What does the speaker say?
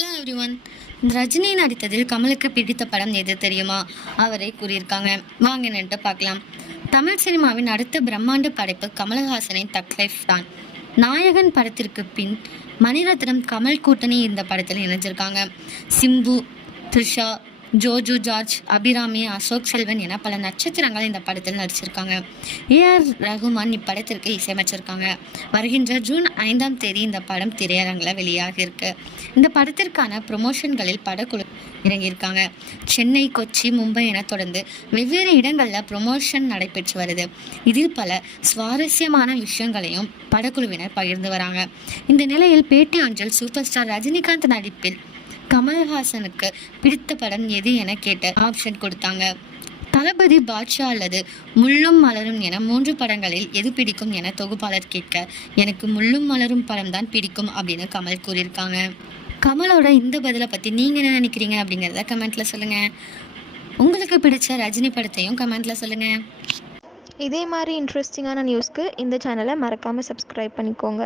Hello everyone Rajini நடித்ததில் கமலுக்கு பிடித்த படம் எது தெரியுமா? அவரே கூறியிருக்காங்க. வாங்க நின்று பார்க்கலாம். தமிழ் சினிமாவின் அடுத்த பிரம்மாண்ட படைப்பு கமலஹாசனின் தக் லைஃப் தான். நாயகன் படத்திற்கு பின் மணிரத்னம் கமல் கூட்டணி இந்த படத்தில் இணைஞ்சிருக்காங்க. சிம்பு த்ரிஷா ஜோஜு ஜார்ஜ் அபிராமி அசோக் செல்வன் என பல நட்சத்திரங்கள் இந்த படத்தில் நடிச்சிருக்காங்க. ஏஆர் ரகுமான் இப்படத்திற்கு இசையமைச்சிருக்காங்க. வருகின்ற ஜூன் ஐந்தாம் தேதி இந்த படம் திரையரங்கில் வெளியாகியிருக்கு. இந்த படத்திற்கான ப்ரொமோஷன்களில் படக்குழு இறங்கியிருக்காங்க. சென்னை கொச்சி மும்பை என தொடர்ந்து வெவ்வேறு இடங்களில் ப்ரொமோஷன் நடைபெற்று வருது. இதில் பல சுவாரஸ்யமான விஷயங்களையும் படக்குழுவினர் பகிர்ந்து வராங்க. இந்த நிலையில் பேட்டி ஒன்றில் சூப்பர் ஸ்டார் ரஜினிகாந்த் நடிப்பில் கமல்ஹாசனுக்கு பிடித்த படம் எது என கேட்ட ஆப்ஷன் கொடுத்தாங்க. தளபதி பாட்ஷா அல்லது முள்ளும் மலரும் என மூன்று படங்களில் எது பிடிக்கும் என தொகுப்பாளர் கேட்க எனக்கு முள்ளும் மலரும் படம் தான் பிடிக்கும் அப்படின்னு கமல் கூறியிருக்காங்க. கமலோட இந்த பதிலை பற்றி நீங்கள் என்ன நினைக்கிறீங்க அப்படிங்கிறத கமெண்ட்டில் சொல்லுங்கள் உங்களுக்கு பிடிச்ச ரஜினி படத்தையும் கமெண்ட்டில் சொல்லுங்கள் இதே மாதிரி இன்ட்ரெஸ்டிங்கான நியூஸ்க்கு இந்த சேனலை மறக்காமல் சப்ஸ்கிரைப் பண்ணிக்கோங்க.